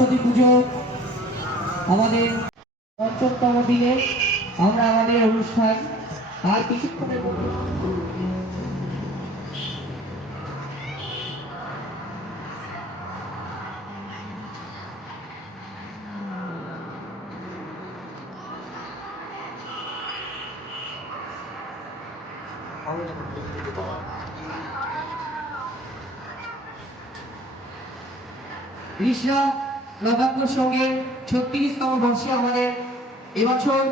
সরস্বতী পুজো আমাদের পঞ্চমতম দিনে আমরা আমাদের অনুষ্ঠান আর কিছুক্ষণের মধ্যে ঋষা নবাঙ্গ সঙ্গের 36তম বর্ষে আমাদের এবছর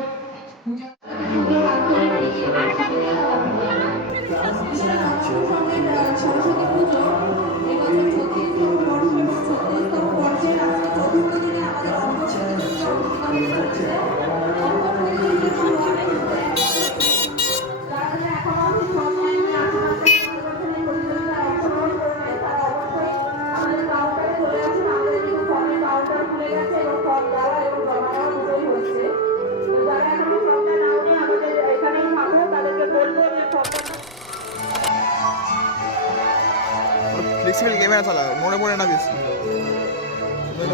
ফ্লেক্সিবল ক্যামেরা চালা মনে পড়ে না বেশি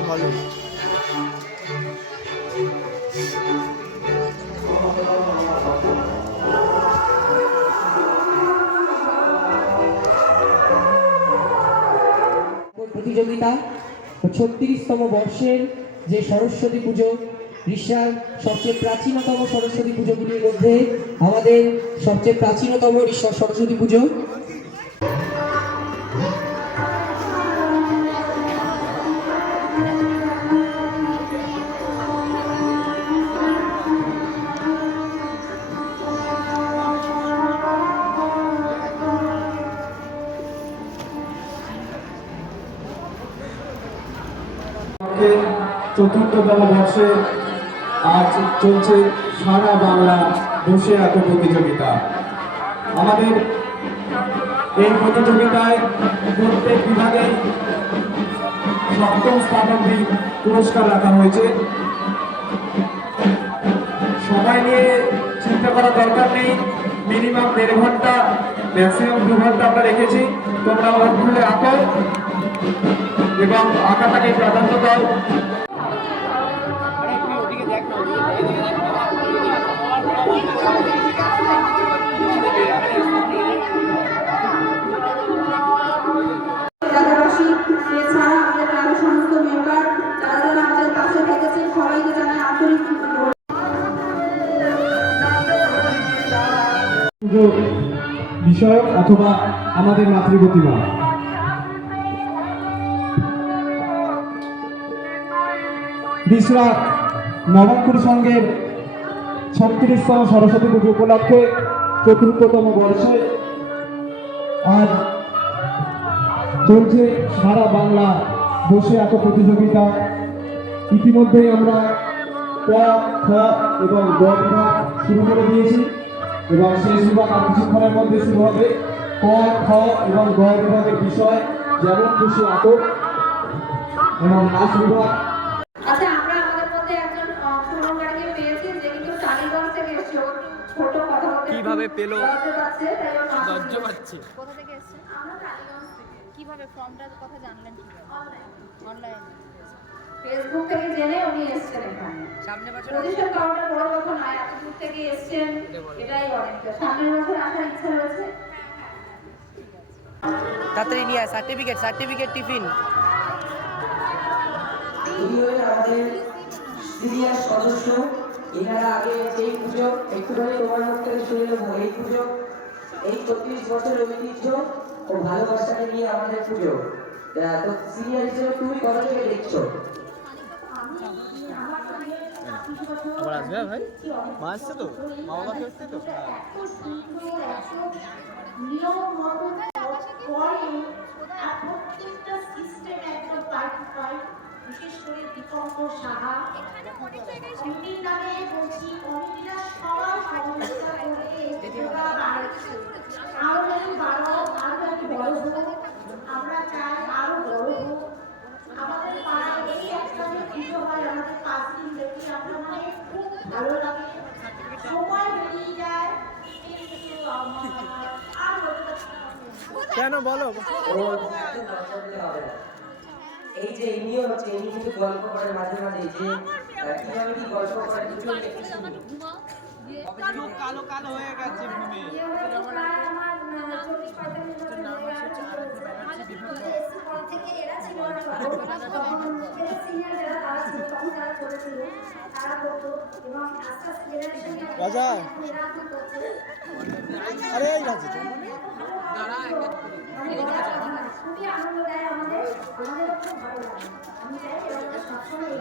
ভালো। প্রতিযোগিতা 36তম বর্ষের যে সরস্বতী পুজো ঋষার সবচেয়ে প্রাচীনতম সরস্বতী পুজোগুলির মধ্যে আমাদের সবচেয়ে প্রাচীনতম ঋষা সরস্বতী পুজো। চতুর্থতম বর্ষে আজ চলছে সারা বাংলা বসে আঁকো প্রতিযোগিতা। আমাদের এই প্রতিযোগিতায় প্রত্যেক বিভাগে সপ্তম স্থান অবধি পুরস্কার রাখা হয়েছে। সময় নিয়ে চিন্তা করার দরকার নেই, মিনিমাম 1.5 ঘন্টা ম্যাক্সিমাম 2 ঘন্টা আমরা রেখেছি। তোমরা খুলে আঁকো এবং আঁকাটাকে প্রাধান্য দাও। বিষয়ক অথবা আমাদের মাতৃপ্রতিমা ঋষা নবাঙ্কুর সঙ্গের 36তম সরস্বতী পুজো উপলক্ষে চতুর্থতম বর্ষে আজ চলছে সারা বাংলা বসে আঁকো প্রতিযোগিতা। ইতিমধ্যেই আমরা ক, খ এবং গ বিভাগ শুরু করে দিয়েছি এবং শেষ বিভাগ আর কিছুক্ষণের মধ্যে শুরু হবে। ক, খ এবং গ বিভাগের বিষয় যেমন খুশি আঁকো এবং নাচ বিভাগ। আচ্ছা, আমরা আমাদের মধ্যে একজন অংশগ্রহণকারীকে পেয়েছি যে কিন্তু টালিগঞ্জ থেকে এসেছে। ছোট কথা বলতে কিভাবে পেলো লজ্জা পাচ্ছে। কোথা থেকে এসেছেন? আমরা টালিগঞ্জ থেকে। কিভাবে ফর্মটার কথা জানলেন কিভাবে? অনলাইনে ফেসবুক থেকে জেনে উনি এসেছেন এখানে। সামনে বছর প্রতিষ্ঠান কাউন্টার বড় কথা নয়, এত দূর থেকে এসেছেন এটাই অনেক। সামনের বছর আসার ইচ্ছা রয়েছে। তাড়াতাড়ি নিয়ে সার্টিফিকেট টিফিন আমাদের সিনিয়র সদস্য এনারা আগে এই পুজো একটুখানি তোমার মুখ থেকে শুনে নেবো। এই পুজো এই 34 বছরের ঐতিহ্য ও ভালোবাসাকে নিয়ে আমাদের পুজো। তো সিনিয়র হিসেবে তুমি কত থেকে দেখছো? আবার আসবে ভাই, মা আসছে তো, মা বাবা আসছে তো। বিশেষ করে দীপঙ্ক সাহা কমিটির নামে বলছি, কমিটিরা সবাই সহযোগিতা করে আরো যদি বড় হোক, আমরা চাই আরো বড় হোক। আমাদের পাড়ায় এই একটা যে পুজো হয় আমাদের 5 দিন দেখে আমরা মানে খুব ভালো লাগে, সময় বেরিয়ে যায়। আর কেন বলো? এই যে ইনিও হচ্ছে ইনি কিন্তু গল্প করে মাঝে মাঝে যে কিভাবে কি গল্প করে দুটো একটু শুনি। কালো কালো হয়ে গেছে ঘুমে রাজা আরে এই রাজা তো খুবই আনন্দ দেয় আমাদের আমাদেরও খুব ভালো লাগে আমি চাই এরকম সবসময়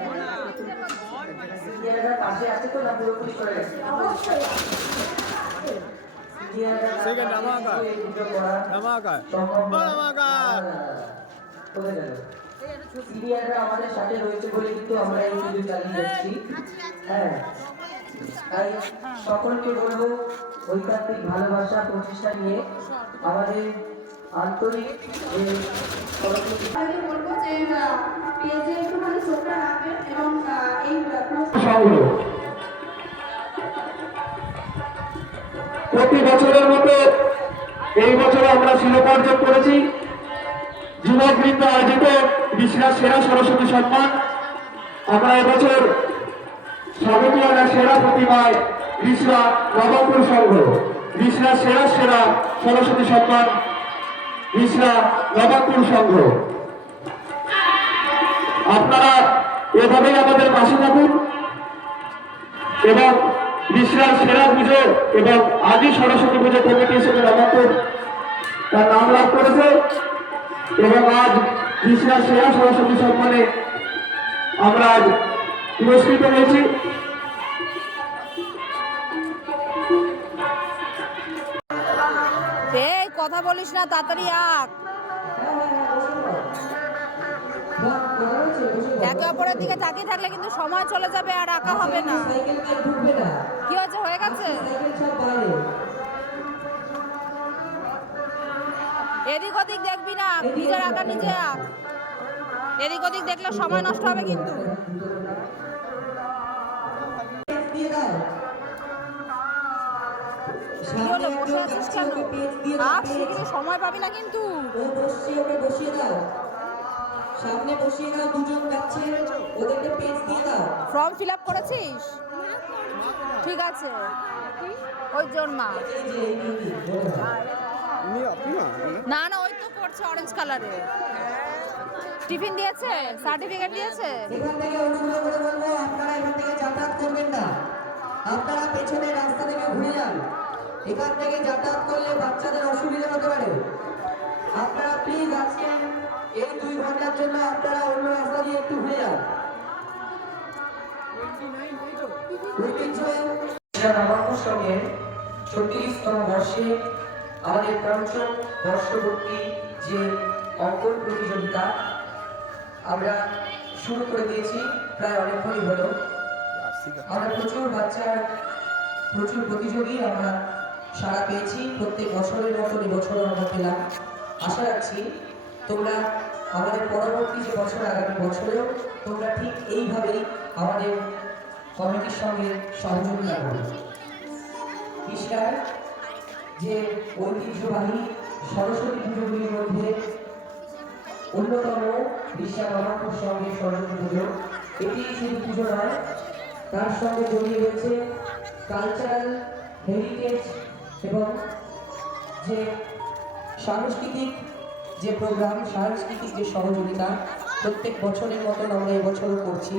সিনিয়ররা পাশে আছে তো না পুরোপুরি করে গেছে? অবশ্যই সেকেন্ড আমাকা আমাকা আমাকা সিনিয়ররা আমাদের সাথে রয়েছে বলে কিন্তু আমরা এই পুজো চালিয়ে যাচ্ছি। হ্যাঁ, তাই সকলকে বলবো ঐকান্তিক ভালোবাসা প্রচেষ্টা নিয়ে আমাদের আন্তরিক যে সরস্বতী আমি বলবো যে পেজে একটুখানি চোখটা রাখবেন এবং এই সংগ্রহ প্রতি বছরের মতো এই বছর আমরা শিরোপা অর্জন করেছি যুবকবৃন্দ আয়োজিত বিশ্বের সেরা সরস্বতী সম্মান। আমরা এবছর সাবেকিয়ানা সেরা প্রতিমায় রিসরা নবাবপুর সংঘ রিসরা সেরা সেরা সরস্বতী সম্মান রিসরা নবাবপুর সংঘ। আপনারা এভাবেই আমাদের পাশে থাকুন এবং রিসরার সেরা পুজো এবং আজই সরস্বতী পুজো কমিটি হিসেবে নবাবপুর তার নাম লাভ করেছে এবং আজ রিসরার সেরা সরস্বতী সম্মানে আমরা আজ পুরস্কৃত হয়েছি। এই কথা বলিস না, তাড়াতাড়ি আঁক। একে অপরের দিকে তাকিয়ে থাকলে কিন্তু সময় চলে যাবে আর আঁকা হবে না। সাইকেল নিয়ে ঢুকবে না, কি হয়েছে, হয়ে গেছে? সাইকেল সব বাইরে। এদিক ওদিক দেখবি না, নিজের আঁকা নিজে আঁক। এদিক ওদিক দেখলে সময় নষ্ট হবে কিন্তু। দিয়ে দাও। কি হলো, বসে আছিস কেন? আঁক, শিখবি, সময় পাবি না কিন্তু। ও বসছে, ওকে বসিয়ে দাও, সামনে বসিয়ে দাও, দুজন যাচ্ছে, ওদেরকে পেজ দিয়ে দাও। ফর্ম ফিল আপ করেছিস? ঠিক আছে, ওই জোর মা। এই যে এই দিদি, বলে দাও। না না, ওই তো করছে অরেঞ্জ কালারে। টিফিন দিয়েছে, সার্টিফিকেট দিয়েছে। এখান থেকে অনুগ্রহ করে বলবো আপনারা এখান থেকে যাতায়াত করবেন না, আপনারা পেছনে রাস্তা থেকে ঘুরে যান। এখান থেকে যাতায়াত করলে বাচ্চাদের অসুবিধা হতে পারে। আপনারা প্লিজ আজকে এই 2 ঘন্টার জন্য আপনারা অন্য রাস্তা দিয়ে একটু ঘুরে যান। নবাবপুর সঙ্গে 36তম বর্ষে আমাদের পঞ্চম বর্ষবর্তী যে অঙ্কন প্রতিযোগিতা আমরা শুরু করে দিয়েছি, প্রায় অনেকক্ষণই হলো। আমরা প্রচুর বাচ্চার প্রচুর প্রতিযোগী আমরা সাড়া পেয়েছি। প্রত্যেক বছরের মতন এবছরও আমরা পেলাম। আশা রাখছি তোমরা আমাদের পরবর্তী যে বছর, আগামী বছরেও তোমরা ঠিক এইভাবেই আমাদের কমিটির সঙ্গে সহযোগিতা করবে। বিশ্বাস যে ঐতিহ্যবাহী সরস্বতী পুজোগুলির মধ্যে অন্যতম বিশ্বা নবাবপুর সঙ্গে সরস্বতী পুজো। এটি শুধু পুজো নয়, তার সঙ্গে জড়িয়ে রয়েছে কালচারাল হেরিটেজ এবং যে সাংস্কৃতিক যে প্রোগ্রাম, সাংস্কৃতিক যে সহযোগিতা প্রত্যেক বছরের মতন আমরা এবছরও করছি।